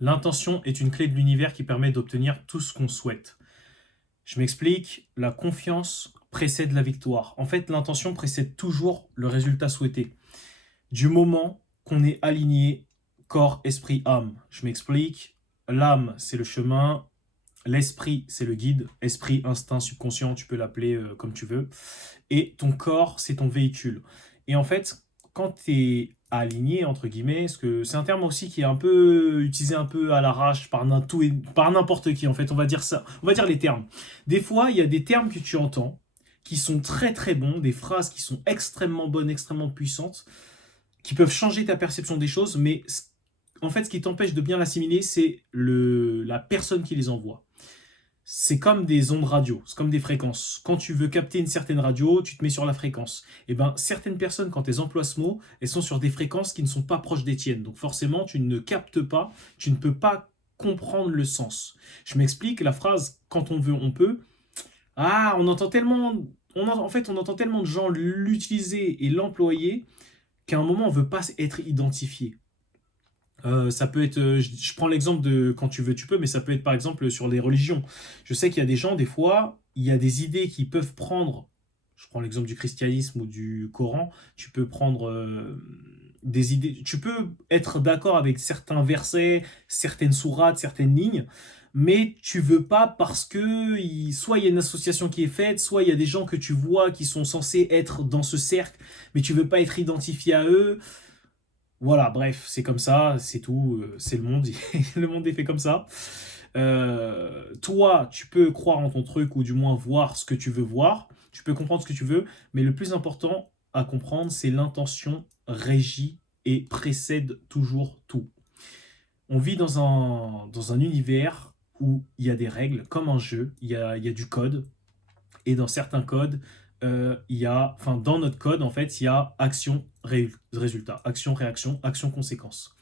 L'intention est une clé de l'univers qui permet d'obtenir tout ce qu'on souhaite. Je m'explique, la confiance précède la victoire. En fait, l'intention précède toujours le résultat souhaité. Du moment qu'on est aligné corps, esprit, âme. Je m'explique, l'âme, c'est le chemin, l'esprit, c'est le guide, esprit, instinct, subconscient, tu peux l'appeler comme tu veux, et ton corps, c'est ton véhicule. Et en fait, quand tu es aligné, entre guillemets, parce que c'est un terme aussi qui est un peu utilisé un peu à l'arrache par n'importe qui, en fait, on va dire ça, on va dire les termes. Des fois, il y a des termes que tu entends qui sont très très bons, des phrases qui sont extrêmement bonnes, extrêmement puissantes, qui peuvent changer ta perception des choses, mais en fait, ce qui t'empêche de bien l'assimiler, c'est la personne qui les envoie. C'est comme des ondes radio, c'est comme des fréquences. Quand tu veux capter une certaine radio, tu te mets sur la fréquence. Et bien, certaines personnes, quand elles emploient ce mot, elles sont sur des fréquences qui ne sont pas proches des tiennes. Donc forcément, tu ne captes pas, tu ne peux pas comprendre le sens. Je m'explique, la phrase «quand on veut, on peut». Ah, on entend tellement... en fait, on entend tellement de gens l'utiliser et l'employer qu'à un moment, on ne veut pas être identifié. Ça peut être, je prends l'exemple de quand tu veux, tu peux, mais ça peut être par exemple sur les religions. Je sais qu'il y a des gens, des fois, il y a des idées qui peuvent prendre, je prends l'exemple du christianisme ou du Coran, tu peux prendre des idées, tu peux être d'accord avec certains versets, certaines sourates, certaines lignes, mais tu veux pas parce que soit il y a une association qui est faite, soit il y a des gens que tu vois qui sont censés être dans ce cercle, mais tu veux pas être identifié à eux. Voilà, bref, c'est comme ça, c'est tout, c'est le monde, le monde est fait comme ça. Toi, tu peux croire en ton truc ou du moins voir ce que tu veux voir, tu peux comprendre ce que tu veux, mais le plus important à comprendre, c'est l'intention régit et précède toujours tout. On vit dans un univers où il y a des règles, comme un jeu, il y a du code, et dans certains codes, dans notre code, en fait, il y a action, résultat, action, réaction, action, conséquence.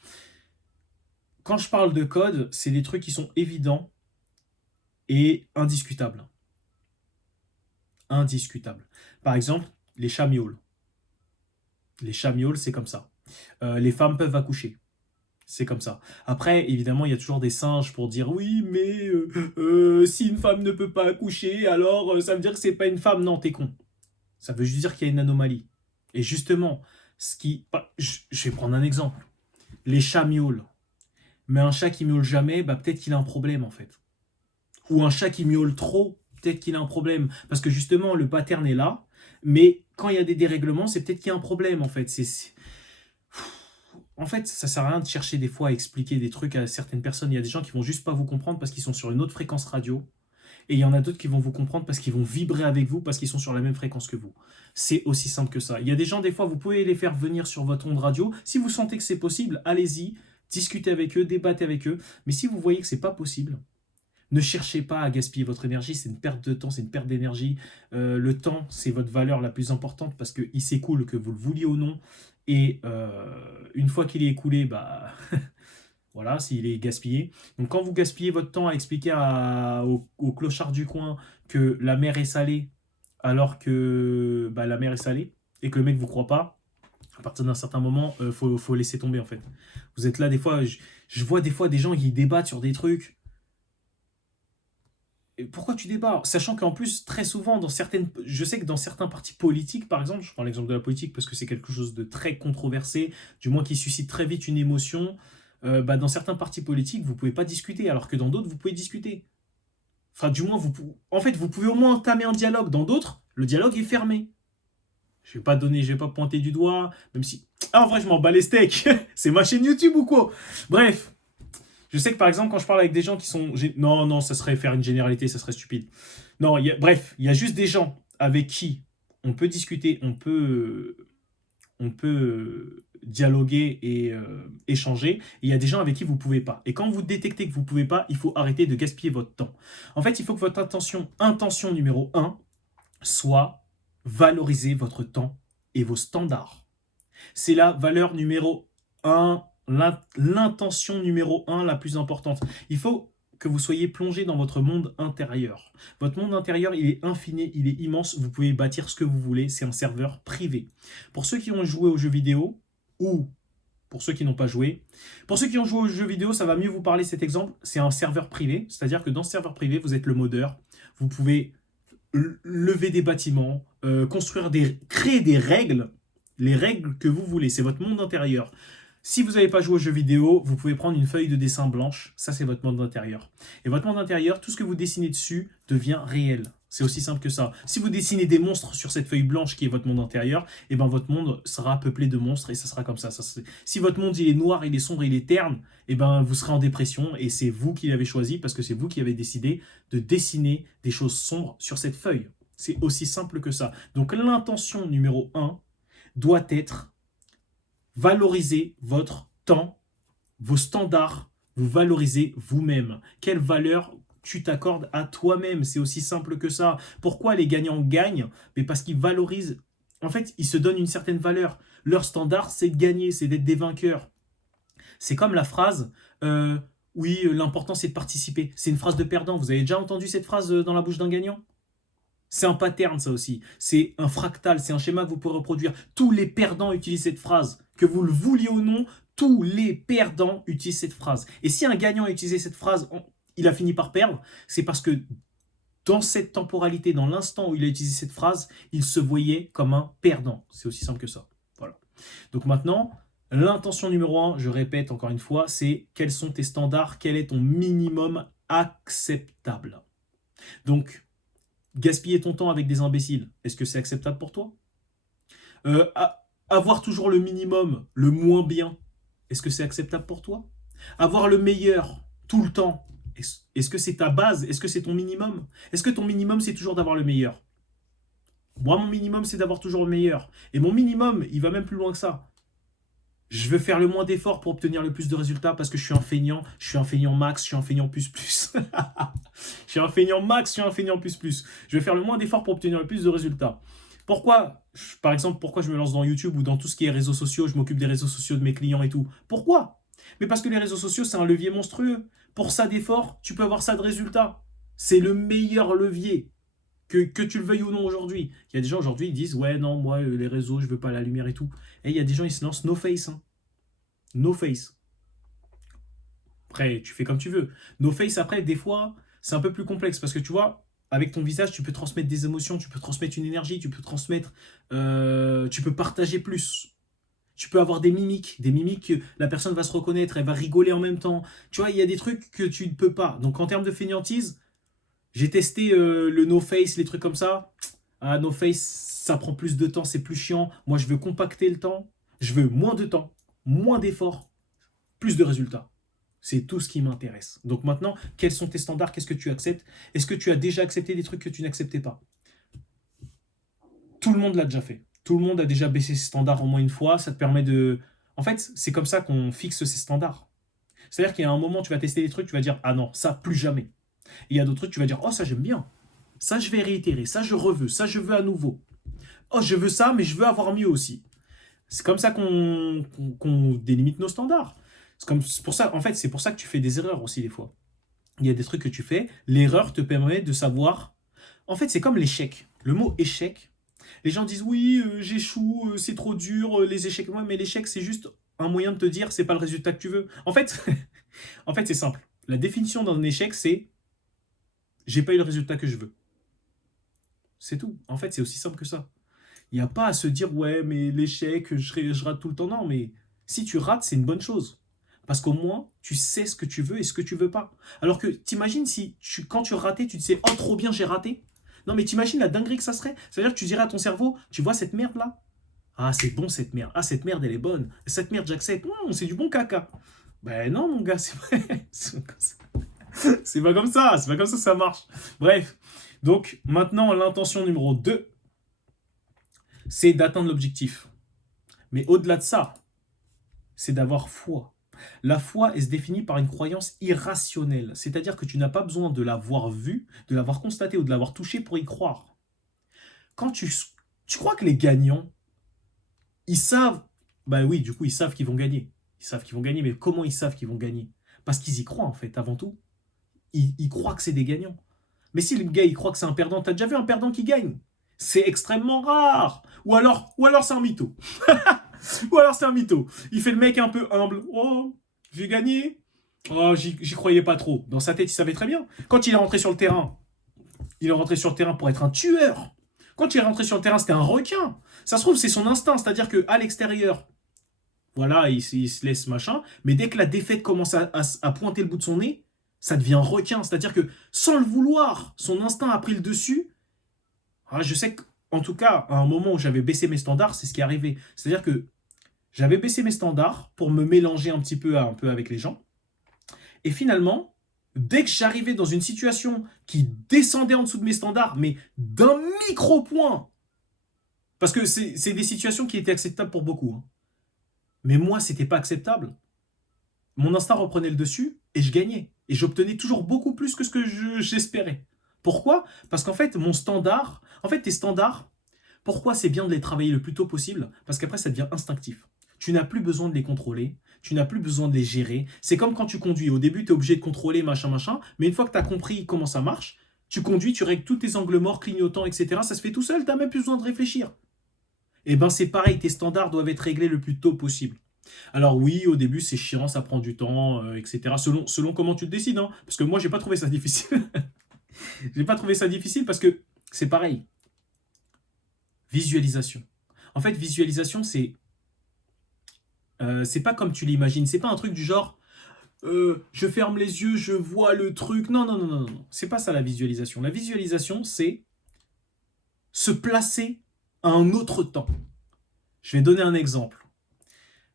Quand je parle de code, c'est des trucs qui sont évidents et indiscutables. Indiscutables. Par exemple, les chats miaulent. Les chats miaulent, c'est comme ça. Les femmes peuvent accoucher. C'est comme ça. Après, évidemment, il y a toujours des singes pour dire oui, mais si une femme ne peut pas accoucher, alors ça veut dire que c'est pas une femme. Non, t'es con. Ça veut juste dire qu'il y a une anomalie. Et justement, je vais prendre un exemple. Les chats miaulent. Mais un chat qui miaule jamais, bah peut-être qu'il a un problème en fait. Ou un chat qui miaule trop, peut-être qu'il a un problème. Parce que justement, le pattern est là, mais quand il y a des dérèglements, c'est peut-être qu'il y a un problème en fait. En fait, ça sert à rien de chercher des fois à expliquer des trucs à certaines personnes. Il y a des gens qui vont juste pas vous comprendre parce qu'ils sont sur une autre fréquence radio. Et il y en a d'autres qui vont vous comprendre parce qu'ils vont vibrer avec vous, parce qu'ils sont sur la même fréquence que vous. C'est aussi simple que ça. Il y a des gens, des fois, vous pouvez les faire venir sur votre onde radio. Si vous sentez que c'est possible, allez-y, discutez avec eux, débattez avec eux. Mais si vous voyez que c'est pas possible, ne cherchez pas à gaspiller votre énergie, c'est une perte de temps, c'est une perte d'énergie. Le temps, c'est votre valeur la plus importante parce qu'il s'écoule, que vous le vouliez ou non. Et une fois qu'il est écoulé, bah, voilà, s'il est gaspillé. Donc quand vous gaspillez votre temps à expliquer au clochard du coin que la mer est salée, alors que bah, la mer est salée, et que le mec vous croit pas, à partir d'un certain moment, faut laisser tomber en fait. Vous êtes là, des fois, je vois des fois des gens qui débattent sur des trucs. Et pourquoi tu débats? Sachant qu'en plus, très souvent, je sais que dans certains partis politiques, par exemple, je prends l'exemple de la politique parce que c'est quelque chose de très controversé, du moins qui suscite très vite une émotion. Bah, dans certains partis politiques, vous pouvez pas discuter, alors que dans d'autres, vous pouvez discuter. Enfin, du moins, en fait, vous pouvez au moins entamer un dialogue. Dans d'autres, le dialogue est fermé. Je vais pas pointer du doigt, même si. Ah, en vrai, je m'en bats les steaks. C'est ma chaîne YouTube ou quoi? Bref, je sais que par exemple, quand je parle avec des gens qui sont. Non, non, ça serait faire une généralité, ça serait stupide. Non, bref, il y a juste des gens avec qui on peut discuter, on peut dialoguer et échanger. Et il y a des gens avec qui vous ne pouvez pas. Et quand vous détectez que vous ne pouvez pas, il faut arrêter de gaspiller votre temps. En fait, il faut que votre intention numéro un, soit valoriser votre temps et vos standards. C'est la valeur numéro un, l'intention numéro un la plus importante. Il faut que vous soyez plongé dans votre monde intérieur. Votre monde intérieur, il est infini, il est immense, vous pouvez bâtir ce que vous voulez, c'est un serveur privé. Pour ceux qui ont joué aux jeux vidéo, ou pour ceux qui n'ont pas joué. Pour ceux qui ont joué aux jeux vidéo, ça va mieux vous parler cet exemple. C'est un serveur privé, c'est-à-dire que dans ce serveur privé, vous êtes le modeur. Vous pouvez lever des bâtiments, créer des règles, les règles que vous voulez. C'est votre monde intérieur. Si vous n'avez pas joué aux jeux vidéo, vous pouvez prendre une feuille de dessin blanche. Ça, c'est votre monde intérieur. Et votre monde intérieur, tout ce que vous dessinez dessus devient réel. C'est aussi simple que ça. Si vous dessinez des monstres sur cette feuille blanche qui est votre monde intérieur, et ben votre monde sera peuplé de monstres et ça sera comme ça. Si votre monde il est noir, il est sombre, il est terne, et ben vous serez en dépression et c'est vous qui l'avez choisi parce que c'est vous qui avez décidé de dessiner des choses sombres sur cette feuille. C'est aussi simple que ça. Donc l'intention numéro 1 doit être valoriser votre temps, vos standards, vous valorisez vous-même. Quelle valeur tu t'accordes à toi-même? C'est aussi simple que ça. Pourquoi les gagnants gagnent? Mais parce qu'ils valorisent. En fait, ils se donnent une certaine valeur. Leur standard, c'est de gagner, c'est d'être des vainqueurs. C'est comme la phrase oui, l'important c'est de participer. C'est une phrase de perdant. Vous avez déjà entendu cette phrase dans la bouche d'un gagnant? C'est un pattern, ça aussi. C'est un fractal, c'est un schéma que vous pouvez reproduire. Tous les perdants utilisent cette phrase. Que vous le vouliez ou non, tous les perdants utilisent cette phrase. Et si un gagnant a utilisé cette phrase, il a fini par perdre, c'est parce que dans cette temporalité, dans l'instant où il a utilisé cette phrase, il se voyait comme un perdant. C'est aussi simple que ça. Voilà. Donc maintenant, l'intention numéro 1, je répète encore une fois, c'est quels sont tes standards, quel est ton minimum acceptable. Donc, gaspiller ton temps avec des imbéciles, est-ce que c'est acceptable pour toi? Avoir toujours le minimum, le moins bien, est-ce que c'est acceptable pour toi? Avoir le meilleur tout le temps, est-ce que c'est ta base? Est-ce que c'est ton minimum? Est-ce que ton minimum, c'est toujours d'avoir le meilleur? Moi, mon minimum, c'est d'avoir toujours le meilleur. Et mon minimum, il va même plus loin que ça. Je veux faire le moins d'efforts pour obtenir le plus de résultats parce que je suis un feignant max, je suis un feignant plus plus. Je suis un feignant max, je suis un feignant plus plus. Je vais faire le moins d'efforts pour obtenir le plus de résultats. Pourquoi, par exemple, pourquoi je me lance dans YouTube ou dans tout ce qui est réseaux sociaux, je m'occupe des réseaux sociaux de mes clients et tout? Pourquoi? Mais parce que les réseaux sociaux, c'est un levier monstrueux. Pour ça d'efforts, tu peux avoir ça de résultats. C'est le meilleur levier. Que tu le veuilles ou non aujourd'hui. Il y a des gens aujourd'hui, ils disent ouais, non, moi, les réseaux, je veux pas la lumière et tout. Et il y a des gens, ils se lancent no face. Hein. No face. Après, tu fais comme tu veux. No face, après, des fois, c'est un peu plus complexe parce que tu vois, avec ton visage, tu peux transmettre des émotions, tu peux transmettre une énergie, tu peux transmettre. Tu peux partager plus. Tu peux avoir des mimiques que la personne va se reconnaître, elle va rigoler en même temps. Tu vois, il y a des trucs que tu ne peux pas. Donc, en termes de fainéantise, j'ai testé le no face, les trucs comme ça. Ah, no face, ça prend plus de temps, c'est plus chiant. Moi, je veux compacter le temps. Je veux moins de temps, moins d'efforts, plus de résultats. C'est tout ce qui m'intéresse. Donc maintenant, quels sont tes standards? Qu'est-ce que tu acceptes? Est-ce que tu as déjà accepté des trucs que tu n'acceptais pas? Tout le monde l'a déjà fait. Tout le monde a déjà baissé ses standards au moins une fois. Ça te permet de... En fait, c'est comme ça qu'on fixe ses standards. C'est-à-dire qu'il y a un moment, tu vas tester des trucs, tu vas dire « Ah non, ça, plus jamais ». Et il y a d'autres trucs, tu vas dire « Oh, ça, j'aime bien. Ça, je vais réitérer. Ça, je reveux. Ça, je veux à nouveau. Oh, je veux ça, mais je veux avoir mieux aussi. » C'est comme ça qu'on délimite nos standards. C'est pour ça, en fait, c'est pour ça que tu fais des erreurs aussi des fois. Il y a des trucs que tu fais. L'erreur te permet de savoir. En fait, c'est comme l'échec. Le mot échec. Les gens disent oui, j'échoue, c'est trop dur, les échecs. Ouais, mais l'échec, c'est juste un moyen de te dire, c'est pas le résultat que tu veux. En fait, en fait, c'est simple. La définition d'un échec, c'est j'ai pas eu le résultat que je veux. C'est tout. En fait, c'est aussi simple que ça. Il n'y a pas à se dire ouais, mais l'échec, je rate tout le temps. Non, mais si tu rates, c'est une bonne chose. Parce qu'au moins, tu sais ce que tu veux et ce que tu veux pas. Alors que t'imagines si quand tu ratais, tu te sais oh trop bien, j'ai raté. Non, mais t'imagines la dinguerie que ça serait. C'est-à-dire que tu dirais à ton cerveau, tu vois cette merde là? Ah, c'est bon cette merde. Ah, cette merde, elle est bonne. Cette merde, j'accepte. C'est du bon caca. Ben non, mon gars, c'est vrai. C'est pas comme ça. C'est pas comme ça que ça marche. Bref. Donc, maintenant, l'intention numéro 2, c'est d'atteindre l'objectif. Mais au-delà de ça, c'est d'avoir foi. La foi, elle se définit par une croyance irrationnelle. C'est-à-dire que tu n'as pas besoin de l'avoir vue, de l'avoir constatée ou de l'avoir touchée pour y croire. Quand tu crois que les gagnants, ils savent, bah oui, du coup, ils savent qu'ils vont gagner. Ils savent qu'ils vont gagner, mais comment ils savent qu'ils vont gagner? Parce qu'ils y croient, en fait, avant tout. Ils croient que c'est des gagnants. Mais si le gars, il croit que c'est un perdant, t'as déjà vu un perdant qui gagne? C'est extrêmement rare. Ou alors c'est un mytho. Ou alors c'est un mytho. Il fait le mec un peu humble. Oh, j'ai gagné. Oh, j'y croyais pas trop. Dans sa tête, il savait très bien. Quand il est rentré sur le terrain, il est rentré sur le terrain pour être un tueur. Quand il est rentré sur le terrain, c'était un requin. Ça se trouve, c'est son instinct. C'est-à-dire qu'à l'extérieur, voilà, il se laisse machin. Mais dès que la défaite commence à pointer le bout de son nez, ça devient requin. C'est-à-dire que sans le vouloir, son instinct a pris le dessus. Ah, je sais qu'en tout cas, à un moment où j'avais baissé mes standards, c'est ce qui est arrivé. C'est-à-dire que j'avais baissé mes standards pour me mélanger un peu avec les gens. Et finalement, dès que j'arrivais dans une situation qui descendait en dessous de mes standards, mais d'un micro-point, parce que c'est des situations qui étaient acceptables pour beaucoup, hein. Mais moi, c'était pas acceptable. Mon instinct reprenait le dessus et je gagnais. Et j'obtenais toujours beaucoup plus que ce que j'espérais. Pourquoi? Parce qu'en fait, mon standard, en fait, tes standards, pourquoi c'est bien de les travailler le plus tôt possible? Parce qu'après, ça devient instinctif. Tu n'as plus besoin de les contrôler, tu n'as plus besoin de les gérer. C'est comme quand tu conduis. Au début, tu es obligé de contrôler, machin, machin. Mais une fois que tu as compris comment ça marche, tu conduis, tu règles tous tes angles morts, clignotants, etc. Ça se fait tout seul, tu n'as même plus besoin de réfléchir. Et ben c'est pareil, tes standards doivent être réglés le plus tôt possible. Alors oui, au début, c'est chiant, ça prend du temps, etc. Selon comment tu te décides, hein. Parce que moi, j'ai pas trouvé ça difficile. J'ai pas trouvé ça difficile parce que c'est pareil. Visualisation. En fait, visualisation, c'est pas comme tu l'imagines. C'est pas un truc du genre, je ferme les yeux, je vois le truc. Non, non, non, non, non. C'est pas ça la visualisation. La visualisation, c'est se placer à un autre temps. Je vais donner un exemple.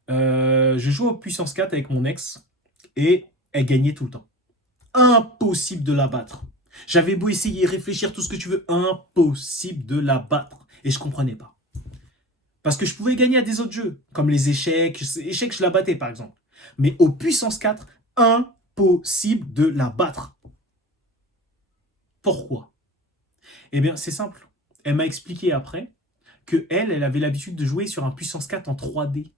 Je jouais au puissance 4 avec mon ex et elle gagnait tout le temps. Impossible de la battre. J'avais beau essayer, réfléchir, tout ce que tu veux, impossible de la battre. Et je comprenais pas. Parce que je pouvais gagner à des autres jeux, comme les échecs. Échecs, je la battais par exemple. Mais au puissance 4, impossible de la battre. Pourquoi? Eh bien, c'est simple. Elle m'a expliqué après que elle avait l'habitude de jouer sur un puissance 4 en 3D.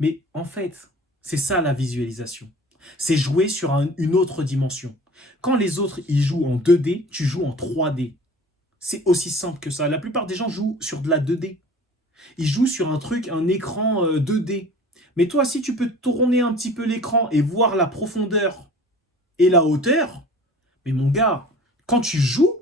Mais en fait, c'est ça la visualisation. C'est jouer sur une autre dimension. Quand les autres ils jouent en 2D, tu joues en 3D. C'est aussi simple que ça. La plupart des gens jouent sur de la 2D. Ils jouent sur un truc, un écran 2D. Mais toi, si tu peux tourner un petit peu l'écran et voir la profondeur et la hauteur, mais mon gars, quand tu joues,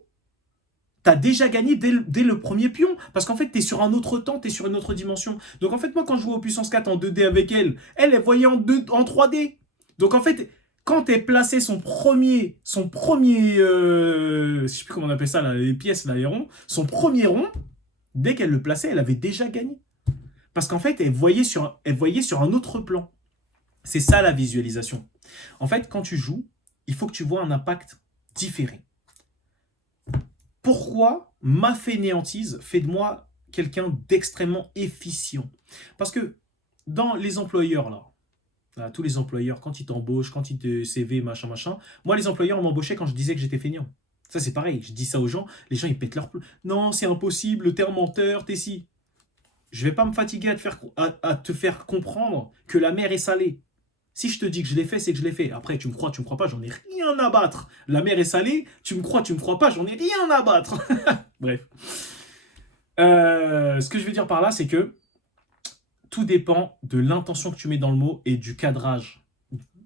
t'as déjà gagné dès le premier pion. Parce qu'en fait, t'es sur un autre temps, t'es sur une autre dimension. Donc en fait, moi, quand je jouais au puissance 4 en 2D avec elle, elle voyait en 3D. Donc en fait, quand elle plaçait son premier je sais plus comment on appelle ça, là, les pièces, là, les ronds, son premier rond, dès qu'elle le plaçait, elle avait déjà gagné. Parce qu'en fait, elle voyait sur un autre plan. C'est ça la visualisation. En fait, quand tu joues, il faut que tu vois un impact différé. Pourquoi ma fainéantise fait de moi quelqu'un d'extrêmement efficient? Parce que dans les employeurs, là, tous les employeurs, quand ils t'embauchent, quand ils te CV, machin, machin, moi, les employeurs m'embauchaient quand je disais que j'étais fainéant. Ça, c'est pareil. Je dis ça aux gens, les gens, ils pètent leur... Non, c'est impossible, t'es un menteur, t'es si. Je vais pas me fatiguer à te faire comprendre que la mer est salée. Si je te dis que je l'ai fait, c'est que je l'ai fait. Après, tu me crois pas, j'en ai rien à battre. La mer est salée, tu me crois pas, j'en ai rien à battre. Bref. Ce que je veux dire par là, c'est que tout dépend de l'intention que tu mets dans le mot et du cadrage.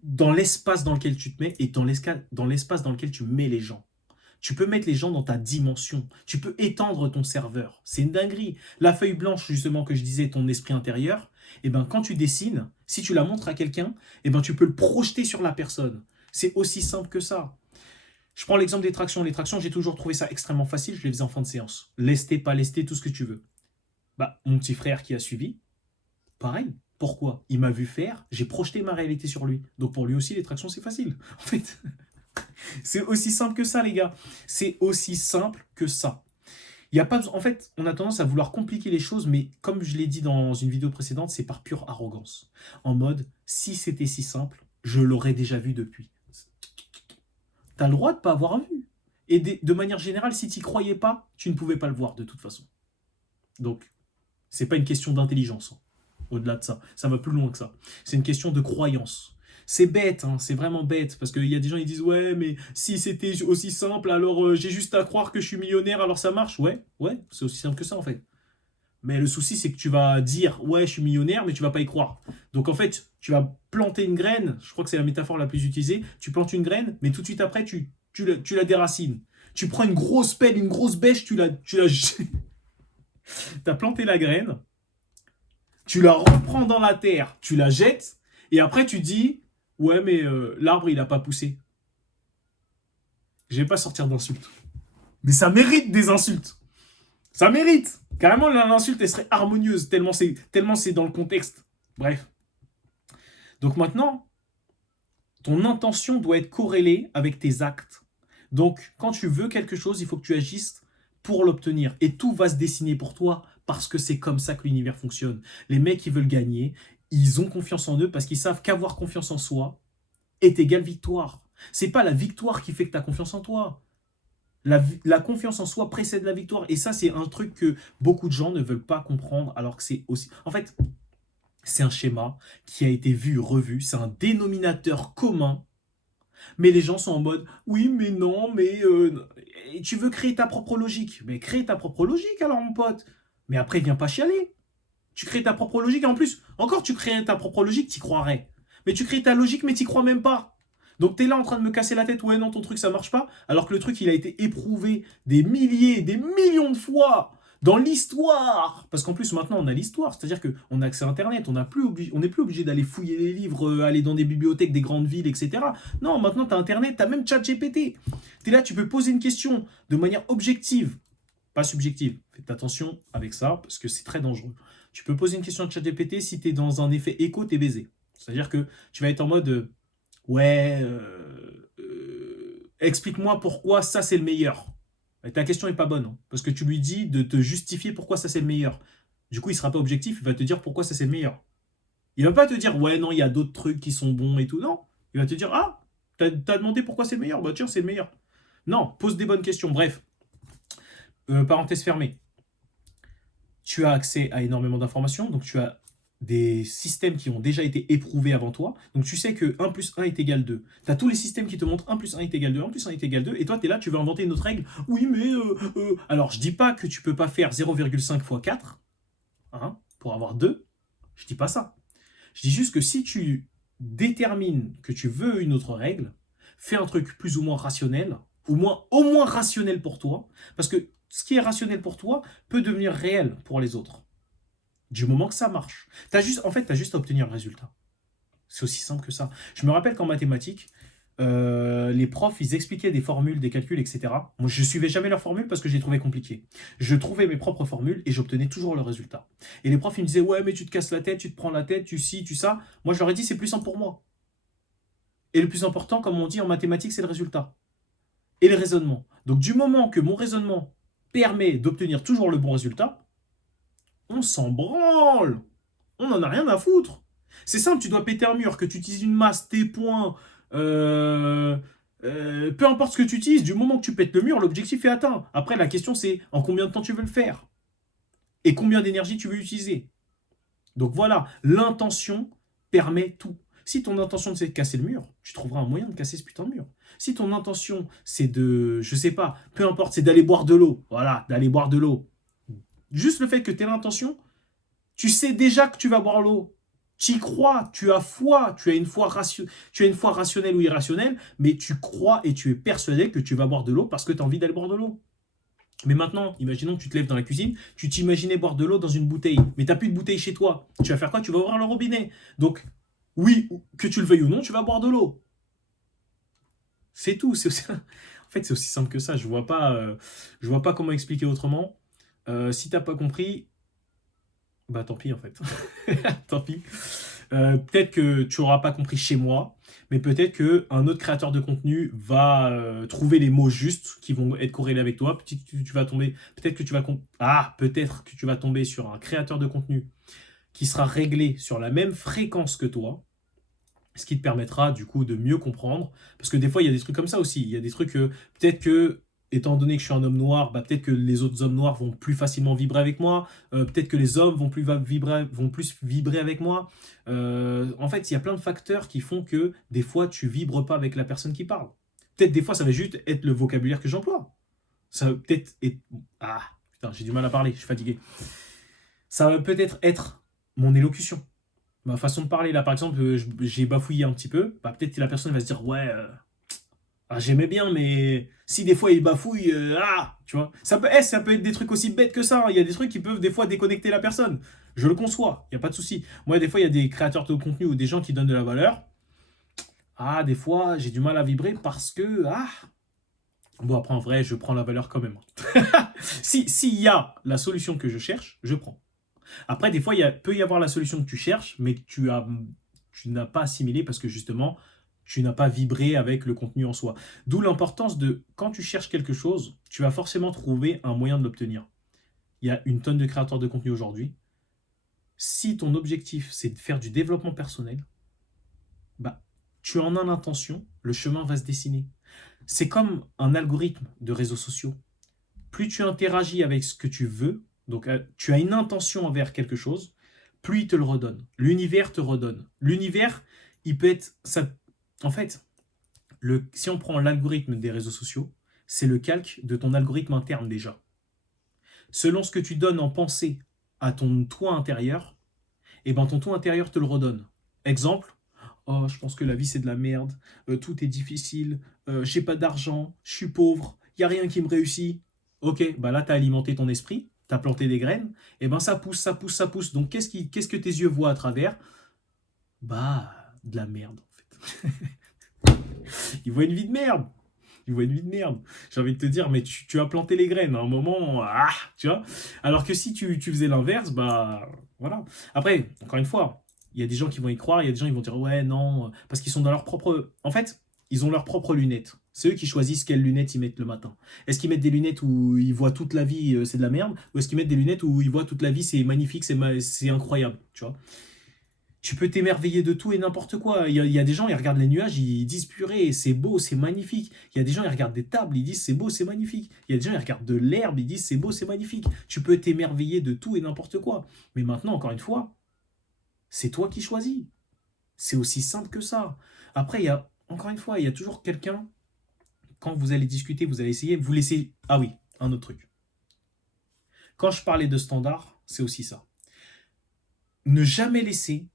Dans l'espace dans lequel tu te mets et dans l'espace dans lequel tu mets les gens. Tu peux mettre les gens dans ta dimension. Tu peux étendre ton serveur. C'est une dinguerie. La feuille blanche, justement, que je disais, ton esprit intérieur, eh ben, quand tu dessines, si tu la montres à quelqu'un, eh ben, tu peux le projeter sur la personne. C'est aussi simple que ça. Je prends l'exemple des tractions. Les tractions, j'ai toujours trouvé ça extrêmement facile. Je les faisais en fin de séance. Lesté, pas lesté, tout ce que tu veux. Bah, mon petit frère qui a suivi, pareil. Pourquoi? Il m'a vu faire, j'ai projeté ma réalité sur lui. Donc pour lui aussi, les tractions, c'est facile. En fait... C'est aussi simple que ça, les gars. C'est aussi simple que ça. Il y a pas, en fait, on a tendance à vouloir compliquer les choses, mais comme je l'ai dit dans une vidéo précédente, c'est par pure arrogance. En mode, si c'était si simple, je l'aurais déjà vu depuis. T'as le droit de ne pas avoir vu. Et de manière générale, si tu n'y croyais pas, tu ne pouvais pas le voir de toute façon. Donc, c'est pas une question d'intelligence. Au-delà de ça, ça va plus loin que ça. C'est une question de croyance. C'est bête, hein, c'est vraiment bête, parce qu'il y a des gens qui disent « Ouais, mais si c'était aussi simple, alors j'ai juste à croire que je suis millionnaire, alors ça marche. » Ouais, c'est aussi simple que ça, en fait. Mais le souci, c'est que tu vas dire, ouais, je suis millionnaire, mais tu vas pas y croire. Donc en fait, tu vas planter une graine, je crois que c'est la métaphore la plus utilisée, tu plantes une graine, mais tout de suite après, tu la déracines. Tu prends une grosse pelle, une grosse bêche, t'as planté la graine, tu la reprends dans la terre, tu la jettes, et après tu dis, ouais, mais l'arbre, il a pas poussé. Je vais pas sortir d'insultes. Mais ça mérite des insultes. Ça mérite. Carrément, l'insulte, elle serait harmonieuse, tellement c'est dans le contexte. Bref. Donc maintenant, ton intention doit être corrélée avec tes actes. Donc, quand tu veux quelque chose, il faut que tu agisses pour l'obtenir. Et tout va se dessiner pour toi parce que c'est comme ça que l'univers fonctionne. Les mecs qui veulent gagner, ils ont confiance en eux parce qu'ils savent qu'avoir confiance en soi est égal victoire. C'est pas la victoire qui fait que tu as confiance en toi. La confiance en soi précède la victoire. Et ça, c'est un truc que beaucoup de gens ne veulent pas comprendre alors que c'est aussi... En fait, c'est un schéma qui a été vu, revu. C'est un dénominateur commun. Mais les gens sont en mode, oui, mais non, mais... et tu veux créer ta propre logique. Mais crée ta propre logique alors, mon pote. Mais après, viens pas chialer. Tu crées ta propre logique. Et en plus, encore, tu crées ta propre logique, t'y croirais. Mais tu crées ta logique, mais t'y crois même pas. Donc t'es là en train de me casser la tête, ouais non ton truc ça marche pas, alors que le truc il a été éprouvé des milliers, des millions de fois dans l'histoire. Parce qu'en plus maintenant on a l'histoire, c'est-à-dire qu'on a accès à internet, on n'est plus obligé d'aller fouiller les livres, aller dans des bibliothèques des grandes villes, etc. Non, maintenant t'as internet, t'as même ChatGPT. T'es là, tu peux poser une question de manière objective, pas subjective. Faites attention avec ça, parce que c'est très dangereux. Tu peux poser une question à ChatGPT, si t'es dans un effet écho, t'es baisé. C'est-à-dire que tu vas être en mode... ouais, explique-moi pourquoi ça c'est le meilleur. Et ta question est pas bonne, hein, parce que tu lui dis de te justifier pourquoi ça c'est le meilleur. Du coup, il sera pas objectif, il va te dire pourquoi ça c'est le meilleur. Il va pas te dire ouais non, il y a d'autres trucs qui sont bons et tout. Non, il va te dire ah, t'as demandé pourquoi c'est le meilleur, bah tiens c'est le meilleur. Non, pose des bonnes questions. Bref, parenthèse fermée. Tu as accès à énormément d'informations, donc tu as des systèmes qui ont déjà été éprouvés avant toi. Donc tu sais que 1 plus 1 est égal 2. Tu as tous les systèmes qui te montrent 1 plus 1 est égal 2, 1 plus 1 est égal 2, et toi tu es là, tu veux inventer une autre règle. Oui, mais... Alors je dis pas que tu peux pas faire 0,5 fois 4 hein, pour avoir 2. Je dis pas ça. Je dis juste que si tu détermines que tu veux une autre règle, fais un truc plus ou moins rationnel, au moins rationnel pour toi, parce que ce qui est rationnel pour toi peut devenir réel pour les autres. Du moment que ça marche. En fait, tu as juste à obtenir le résultat. C'est aussi simple que ça. Je me rappelle qu'en mathématiques, les profs, ils expliquaient des formules, des calculs, etc. Moi, je ne suivais jamais leurs formules parce que je les trouvais compliquées. Je trouvais mes propres formules et j'obtenais toujours le résultat. Et les profs, ils me disaient, ouais, mais tu te casses la tête, tu te prends la tête, tu ci, tu ça. Moi, je leur ai dit, c'est plus simple pour moi. Et le plus important, comme on dit en mathématiques, c'est le résultat. Et le raisonnement. Donc, du moment que mon raisonnement permet d'obtenir toujours le bon résultat, on s'en branle. On n'en a rien à foutre. C'est simple, tu dois péter un mur, que tu utilises une masse, tes points, peu importe ce que tu utilises, du moment que tu pètes le mur, l'objectif est atteint. Après, la question c'est en combien de temps tu veux le faire et combien d'énergie tu veux utiliser. Donc voilà, l'intention permet tout. Si ton intention c'est de casser le mur, tu trouveras un moyen de casser ce putain de mur. Si ton intention c'est de, je sais pas, peu importe, c'est d'aller boire de l'eau, voilà, d'aller boire de l'eau. Juste le fait que tu aies l'intention, tu sais déjà que tu vas boire l'eau. Tu y crois, tu as foi, tu as une foi rationnelle ou irrationnelle, mais tu crois et tu es persuadé que tu vas boire de l'eau parce que tu as envie d'aller boire de l'eau. Mais maintenant, imaginons que tu te lèves dans la cuisine, tu t'imaginais boire de l'eau dans une bouteille, mais tu n'as plus de bouteille chez toi. Tu vas faire quoi? Tu vas ouvrir le robinet. Donc, oui, que tu le veuilles ou non, tu vas boire de l'eau. C'est tout. En fait, c'est aussi simple que ça. Je vois pas comment expliquer autrement. Si tu n'as pas compris, bah tant pis en fait. Tant pis. Peut-être que tu n'auras pas compris chez moi, mais peut-être qu'un autre créateur de contenu va trouver les mots justes qui vont être corrélés avec toi. Peut-être que tu vas tomber sur un créateur de contenu qui sera réglé sur la même fréquence que toi, ce qui te permettra du coup de mieux comprendre. Parce que des fois, il y a des trucs comme ça aussi. Il y a des trucs peut-être que étant donné que je suis un homme noir, bah, peut-être que les autres hommes noirs vont plus facilement vibrer avec moi. Peut-être que les hommes vont plus vibrer avec moi. En fait, il y a plein de facteurs qui font que des fois, tu vibres pas avec la personne qui parle. Peut-être des fois, ça va juste être le vocabulaire que j'emploie. Ça va peut-être être... Ah, putain, j'ai du mal à parler, je suis fatigué. Ça va peut-être être mon élocution, ma façon de parler. Là, par exemple, j'ai bafouillé un petit peu. Bah, peut-être que la personne va se dire, ouais, j'aimais bien, mais si des fois il bafouille, tu vois. Ça peut être des trucs aussi bêtes que ça, hein. Il y a des trucs qui peuvent des fois déconnecter la personne. Je le conçois, il n'y a pas de souci. Moi, des fois, il y a des créateurs de contenu ou des gens qui donnent de la valeur. Des fois, j'ai du mal à vibrer parce que, bon, après, en vrai, je prends la valeur quand même. S'il y a la solution que je cherche, je prends. Après, des fois, peut y avoir la solution que tu cherches, mais que tu n'as pas assimilé parce que justement, tu n'as pas vibré avec le contenu en soi. D'où l'importance de, quand tu cherches quelque chose, tu vas forcément trouver un moyen de l'obtenir. Il y a une tonne de créateurs de contenu aujourd'hui. Si ton objectif, c'est de faire du développement personnel, bah, tu en as l'intention, le chemin va se dessiner. C'est comme un algorithme de réseaux sociaux. Plus tu interagis avec ce que tu veux, donc tu as une intention envers quelque chose, plus il te le redonne. L'univers te redonne. L'univers, il peut être... En fait, si on prend l'algorithme des réseaux sociaux, c'est le calque de ton algorithme interne déjà. Selon ce que tu donnes en pensée à ton toi intérieur, et ben ton toi intérieur te le redonne. Exemple, oh, je pense que la vie c'est de la merde, tout est difficile, j'ai pas d'argent, je suis pauvre, il y a rien qui me réussit. Ok, bah là tu as alimenté ton esprit, tu as planté des graines, et ben ça pousse, ça pousse, ça pousse. Donc qu'est-ce que tes yeux voient à travers? Bah, de la merde en fait. Ils voient une vie de merde. Ils voient une vie de merde. J'ai envie de te dire, mais tu as planté les graines à un moment, tu vois. Alors que si tu faisais l'inverse, bah voilà. Après, encore une fois, il y a des gens qui vont y croire, il y a des gens qui vont dire ouais, non, parce qu'ils sont dans leur propre. En fait, ils ont leurs propres lunettes. C'est eux qui choisissent quelles lunettes ils mettent le matin. Est-ce qu'ils mettent des lunettes où ils voient toute la vie, c'est de la merde, ou est-ce qu'ils mettent des lunettes où ils voient toute la vie, c'est magnifique, c'est incroyable, tu vois. Tu peux t'émerveiller de tout et n'importe quoi. Il y a des gens, ils regardent les nuages, ils disent purée, c'est beau, c'est magnifique. Il y a des gens, ils regardent des tables, ils disent c'est beau, c'est magnifique. Il y a des gens, ils regardent de l'herbe, ils disent c'est beau, c'est magnifique. Tu peux t'émerveiller de tout et n'importe quoi. Mais maintenant, encore une fois, c'est toi qui choisis. C'est aussi simple que ça. Après, encore une fois, il y a toujours quelqu'un, quand vous allez discuter, vous allez essayer, vous laissez. Ah oui, un autre truc. Quand je parlais de standard, c'est aussi ça. Ne jamais laisser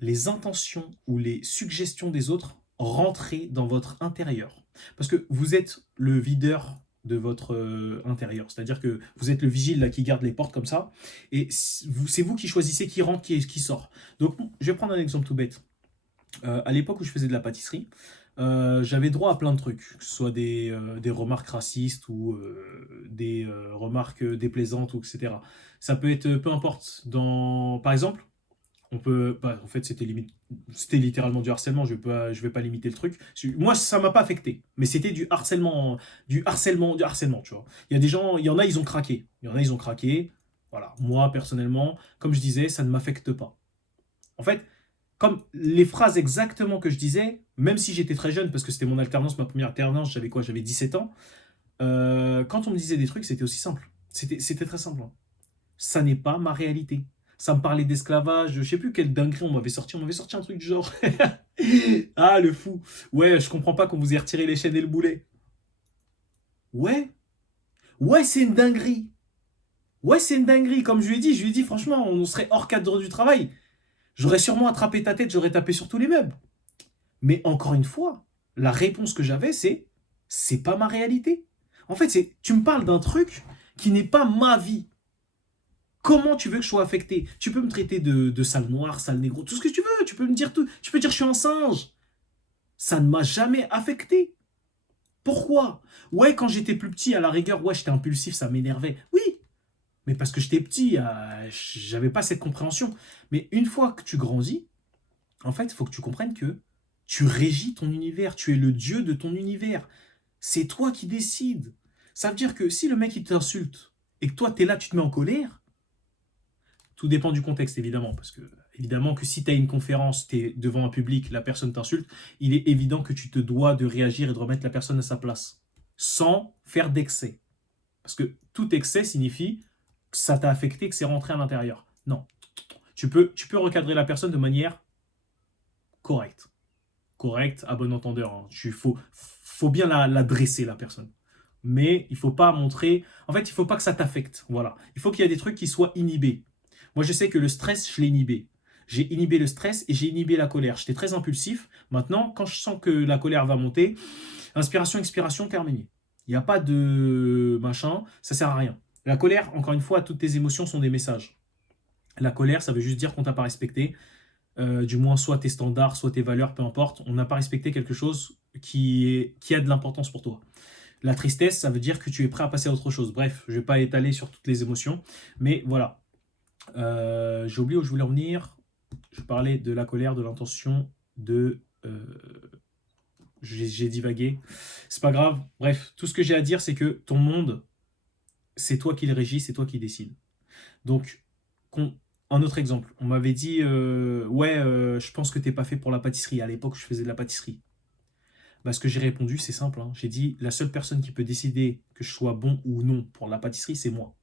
les intentions ou les suggestions des autres rentrer dans votre intérieur. Parce que vous êtes le videur de votre intérieur. C'est-à-dire que vous êtes le vigile là, qui garde les portes comme ça. Et c'est vous qui choisissez qui rentre, qui sort. Donc, je vais prendre un exemple tout bête. À l'époque où je faisais de la pâtisserie, j'avais droit à plein de trucs, que ce soit des remarques racistes ou des remarques déplaisantes, ou etc. Ça peut être, peu importe, par exemple, en fait, c'était littéralement du harcèlement. Je vais pas limiter le truc. Moi, ça m'a pas affecté, mais c'était du harcèlement, du harcèlement, du harcèlement. Tu vois. Il y a des gens, il y en a, ils ont craqué. Il y en a, ils ont craqué. Voilà. Moi, personnellement, comme je disais, ça ne m'affecte pas. En fait, comme les phrases exactement que je disais, même si j'étais très jeune, parce que c'était mon alternance, ma première alternance, j'avais quoi? J'avais 17 ans. Quand on me disait des trucs, c'était aussi simple. C'était très simple, hein. Ça n'est pas ma réalité. Ça me parlait d'esclavage, je sais plus quelle dinguerie on m'avait sorti un truc du genre. Ah, le fou. Ouais, je comprends pas qu'on vous ait retiré les chaînes et le boulet. Ouais, ouais, c'est une dinguerie. Ouais, c'est une dinguerie. Comme je lui ai dit, franchement, on serait hors cadre du travail. J'aurais sûrement attrapé ta tête, j'aurais tapé sur tous les meubles. Mais encore une fois, la réponse que j'avais, c'est pas ma réalité. En fait, tu me parles d'un truc qui n'est pas ma vie. Comment tu veux que je sois affecté? Tu peux me traiter de sale noir, sale négro, tout ce que tu veux. Tu peux me dire tout. Tu peux dire je suis un singe. Ça ne m'a jamais affecté. Pourquoi? Ouais, quand j'étais plus petit, à la rigueur, ouais, j'étais impulsif, ça m'énervait. Oui, mais parce que j'étais petit, j'avais pas cette compréhension. Mais une fois que tu grandis, en fait, il faut que tu comprennes que tu régis ton univers. Tu es le dieu de ton univers. C'est toi qui décides. Ça veut dire que si le mec il t'insulte et que toi tu es là, tu te mets en colère, tout dépend du contexte, évidemment, parce que évidemment que si tu as une conférence, tu es devant un public, la personne t'insulte, il est évident que tu te dois de réagir et de remettre la personne à sa place, sans faire d'excès. Parce que tout excès signifie que ça t'a affecté, que c'est rentré à l'intérieur. Non. Tu peux recadrer la personne de manière correcte. Correcte, à bon entendeur, hein. Faut bien la dresser, la personne. Mais il faut pas montrer... En fait, il faut pas que ça t'affecte. Voilà. Il faut qu'il y ait des trucs qui soient inhibés. Moi, je sais que le stress, je l'ai inhibé. J'ai inhibé le stress et j'ai inhibé la colère. J'étais très impulsif. Maintenant, quand je sens que la colère va monter, inspiration, expiration, terminé. Il n'y a pas de machin, ça sert à rien. La colère, encore une fois, toutes tes émotions sont des messages. La colère, ça veut juste dire qu'on t'a pas respecté. Du moins, soit tes standards, soit tes valeurs, peu importe. On n'a pas respecté quelque chose qui a de l'importance pour toi. La tristesse, ça veut dire que tu es prêt à passer à autre chose. Bref, je ne vais pas étaler sur toutes les émotions. Mais voilà. J'ai oublié où je voulais en venir. Je parlais de la colère, de l'intention, de... j'ai divagué. C'est pas grave. Bref, tout ce que j'ai à dire, c'est que ton monde, c'est toi qui le régis, c'est toi qui décides. Donc, un autre exemple. On m'avait dit, ouais, je pense que t'es pas fait pour la pâtisserie. À l'époque, je faisais de la pâtisserie. Bah, ce que j'ai répondu, c'est simple, hein. J'ai dit, la seule personne qui peut décider que je sois bon ou non pour la pâtisserie, c'est moi.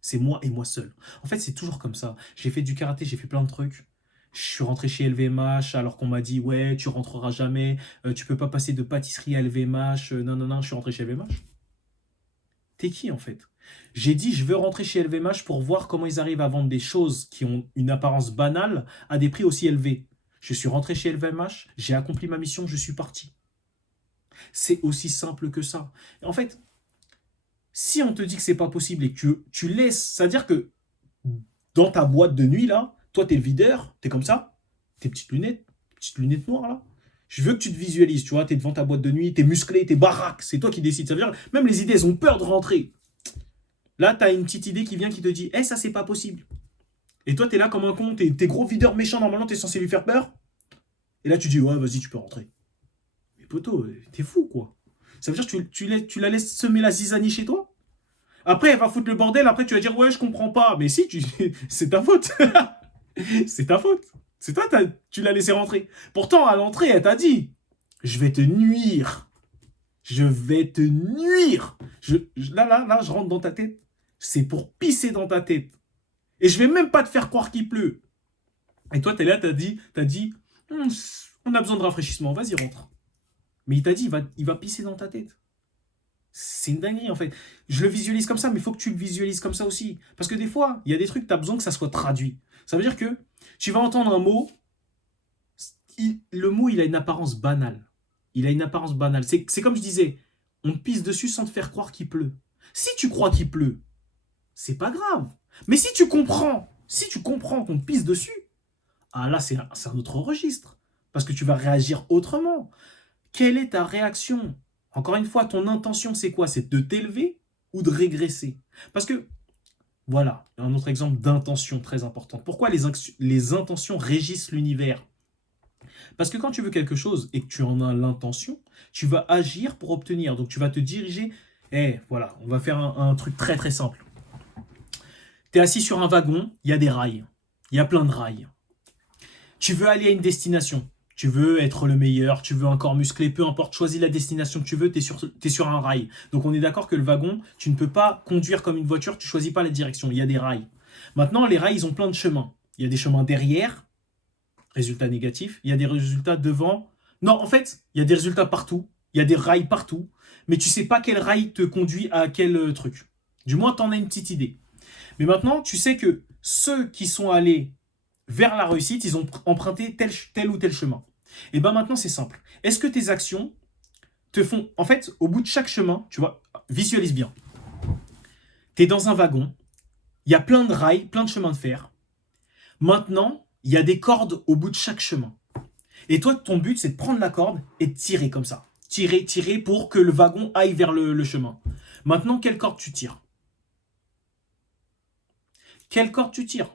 C'est moi et moi seul. En fait, c'est toujours comme ça. J'ai fait du karaté, j'ai fait plein de trucs. Je suis rentré chez LVMH alors qu'on m'a dit, ouais, tu rentreras jamais, tu peux pas passer de pâtisserie à LVMH, non, non, non, je suis rentré chez LVMH. T'es qui en fait? J'ai dit, je veux rentrer chez LVMH pour voir comment ils arrivent à vendre des choses qui ont une apparence banale à des prix aussi élevés. Je suis rentré chez LVMH, j'ai accompli ma mission, je suis parti. C'est aussi simple que ça. En fait, si on te dit que c'est pas possible et que tu laisses, c'est-à-dire que dans ta boîte de nuit là, toi t'es le videur, t'es comme ça, tes petites lunettes noires là. Je veux que tu te visualises, tu vois, t'es devant ta boîte de nuit, t'es musclé, t'es baraque, c'est toi qui décides. Ça veut dire, même les idées, elles ont peur de rentrer. Là, t'as une petite idée qui vient qui te dit, ça c'est pas possible. Et toi, t'es là comme un con, t'es gros videur méchant, normalement t'es censé lui faire peur. Et là, tu dis, ouais, vas-y, tu peux rentrer. Mais poto, t'es fou quoi. Ça veut dire que tu la laisses semer la zizanie chez toi. Après, elle va foutre le bordel. Après, tu vas dire, ouais, je comprends pas. Mais si, c'est ta faute. C'est ta faute. C'est toi, tu l'as laissé rentrer. Pourtant, à l'entrée, elle t'a dit, je vais te nuire. Je vais te nuire. Là, je rentre dans ta tête. C'est pour pisser dans ta tête. Et je vais même pas te faire croire qu'il pleut. Et toi, t'es là, t'as dit, on a besoin de rafraîchissement. Vas-y, rentre. Mais il t'a dit, il va pisser dans ta tête. C'est une dinguerie en fait. Je le visualise comme ça, mais il faut que tu le visualises comme ça aussi. Parce que des fois, il y a des trucs, tu as besoin que ça soit traduit. Ça veut dire que tu vas entendre un mot, le mot, il a une apparence banale. Il a une apparence banale. C'est comme je disais, on te pisse dessus sans te faire croire qu'il pleut. Si tu crois qu'il pleut, c'est pas grave. Mais si tu comprends qu'on te pisse dessus, ah là, c'est un autre registre. Parce que tu vas réagir autrement. Quelle est ta réaction? Encore une fois, ton intention, c'est quoi? C'est de t'élever ou de régresser? Parce que, voilà, un autre exemple d'intention très importante. Pourquoi les intentions régissent l'univers? Parce que quand tu veux quelque chose et que tu en as l'intention, tu vas agir pour obtenir. Donc tu vas te diriger. Voilà, on va faire un truc très très simple. Tu es assis sur un wagon, il y a des rails. Il y a plein de rails. Tu veux aller à une destination. Tu veux être le meilleur, tu veux un corps musclé, peu importe, choisis la destination que tu veux, tu es sur un rail. Donc on est d'accord que le wagon, tu ne peux pas conduire comme une voiture, tu ne choisis pas la direction, il y a des rails. Maintenant, les rails, ils ont plein de chemins. Il y a des chemins derrière, résultats négatifs, il y a des résultats devant. Non, en fait, il y a des résultats partout, il y a des rails partout, mais tu ne sais pas quel rail te conduit à quel truc. Du moins, tu en as une petite idée. Mais maintenant, tu sais que ceux qui sont allés vers la réussite, ils ont emprunté tel ou tel chemin. Et bien maintenant, c'est simple. Est-ce que tes actions te font... En fait, au bout de chaque chemin, tu vois, visualise bien. Tu es dans un wagon, il y a plein de rails, plein de chemins de fer. Maintenant, il y a des cordes au bout de chaque chemin. Et toi, ton but, c'est de prendre la corde et de tirer comme ça. Tirer pour que le wagon aille vers le chemin. Maintenant, quelle corde tu tires? Quelle corde tu tires?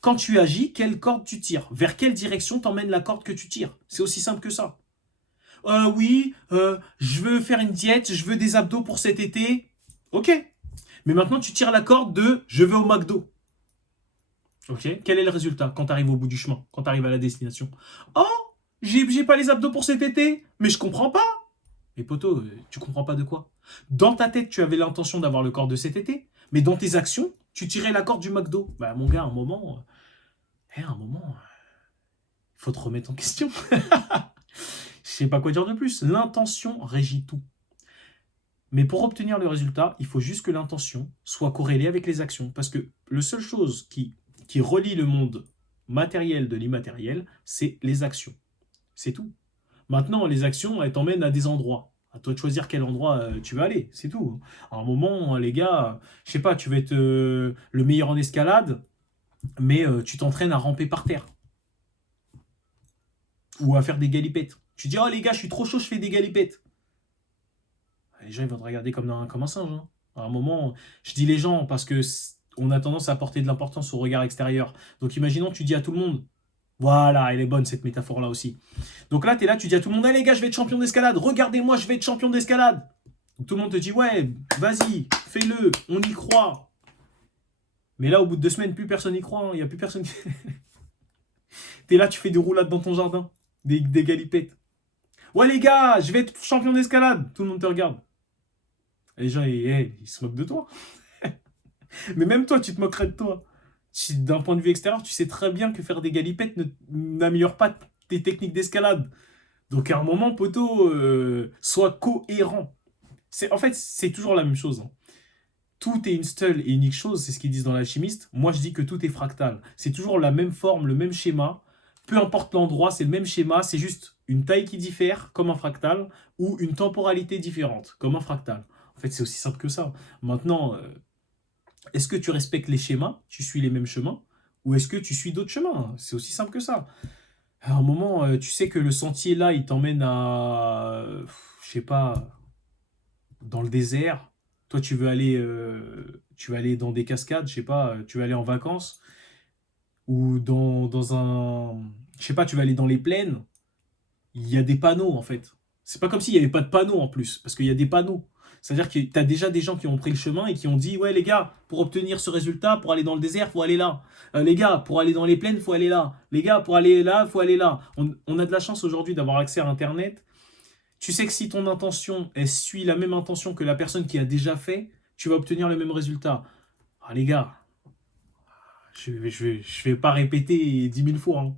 Quand tu agis, quelle corde tu tires? Vers quelle direction t'emmène la corde que tu tires? C'est aussi simple que ça. Oui, je veux faire une diète, je veux des abdos pour cet été. Ok. Mais maintenant, tu tires la corde de je vais au McDo. Ok. Quel est le résultat quand tu arrives au bout du chemin, quand tu arrives à la destination? Oh, j'ai pas les abdos pour cet été, mais je comprends pas. Mais poto, tu comprends pas de quoi? Dans ta tête, tu avais l'intention d'avoir le corps de cet été, mais dans tes actions, tu tirais la corde du McDo. Bah, mon gars, à un moment, il faut te remettre en question. Je sais pas quoi dire de plus. L'intention régit tout. Mais pour obtenir le résultat, il faut juste que l'intention soit corrélée avec les actions. Parce que la seule chose qui qui relie le monde matériel de l'immatériel, c'est les actions. C'est tout. Maintenant, les actions, elles t'emmènent à des endroits. À toi de choisir quel endroit tu vas aller, c'est tout. À un moment, les gars, je sais pas, tu vas être le meilleur en escalade, mais tu t'entraînes à ramper par terre ou à faire des galipettes. Tu dis, oh les gars, je suis trop chaud, je fais des galipettes. Les gens, ils vont te regarder comme un singe, hein. À un moment, je dis les gens parce que on a tendance à porter de l'importance au regard extérieur. Donc imaginons, tu dis à tout le monde, voilà, elle est bonne cette métaphore-là aussi. Donc là, tu es là, tu dis à tout le monde, allez les gars, je vais être champion d'escalade, regardez-moi, je vais être champion d'escalade. Donc tout le monde te dit, ouais, vas-y, fais-le, on y croit. Mais là, au bout de 2 semaines, plus personne n'y croit, hein. Il n'y a plus personne qui... T'es là, tu fais des roulades dans ton jardin, des galipettes. Ouais les gars, je vais être champion d'escalade. Tout le monde te regarde. Les gens, ils se moquent de toi. Mais même toi, tu te moquerais de toi. D'un point de vue extérieur, tu sais très bien que faire des galipettes n'améliore pas tes techniques d'escalade. Donc à un moment, poteau, sois cohérent. En fait, c'est toujours la même chose, hein. Tout est une seule et unique chose, c'est ce qu'ils disent dans l'alchimiste. Moi, je dis que tout est fractal. C'est toujours la même forme, le même schéma. Peu importe l'endroit, c'est le même schéma. C'est juste une taille qui diffère, comme un fractal, ou une temporalité différente, comme un fractal. En fait, c'est aussi simple que ça. Maintenant, est-ce que tu respectes les schémas, tu suis les mêmes chemins, ou est-ce que tu suis d'autres chemins? C'est aussi simple que ça. À un moment, tu sais que le sentier là, il t'emmène à, je sais pas, dans le désert. Toi, tu veux aller dans des cascades, je sais pas, tu vas aller en vacances, ou dans un, je sais pas, tu vas aller dans les plaines. Il y a des panneaux en fait. C'est pas comme s'il n'y avait pas de panneaux en plus, parce qu'il y a des panneaux. C'est-à-dire que tu as déjà des gens qui ont pris le chemin et qui ont dit, ouais les gars, pour obtenir ce résultat, pour aller dans le désert, faut aller là. Les gars, pour aller dans les plaines, faut aller là. Les gars, pour aller là, faut aller là. On a de la chance aujourd'hui d'avoir accès à Internet. Tu sais que si ton intention, elle suit la même intention que la personne qui a déjà fait, tu vas obtenir le même résultat. Ah les gars, je vais pas répéter 10 000 fois, hein.